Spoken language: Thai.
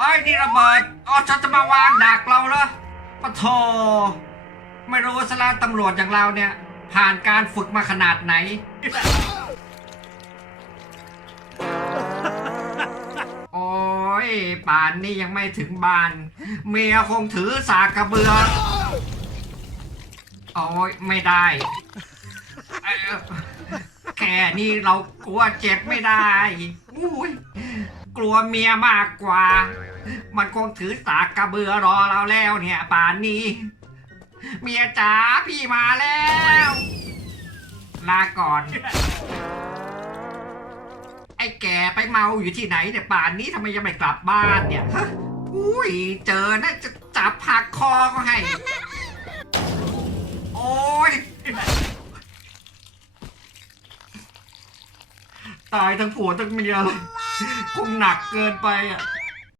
ไอ้นี่ระเบิดอ๋อฉันจะมาวางดักเราเหรอปะโท ไม่รู้สลาตำรวจอย่างเราเนี่ย ผ่านการฝึกมาขนาดไหน โอ้ย ป่านนี้ยังไม่ถึงบ้าน เมียคงถือสากกระเบือ โอ้ย ไม่ได้ แค่นี้เรากลัวเจ็บไม่ได้ อุ้ย กลัวเมียมากกว่า มันคงถือสากกระเบือรอเราแล้วเนี่ยป่านนี้ เมียจ๋าพี่มาแล้ว ลาก่อน ไอ้แก่ไปเมาอยู่ที่ไหนเนี่ยป่านนี้ทำไมยังไม่กลับบ้านเนี่ยฮะอุ้ยเจอนะจะจับหักคอก็ให้ โอ้ยตายทั้งผัวทั้งเมียเลย คงหนักเกินไปอะ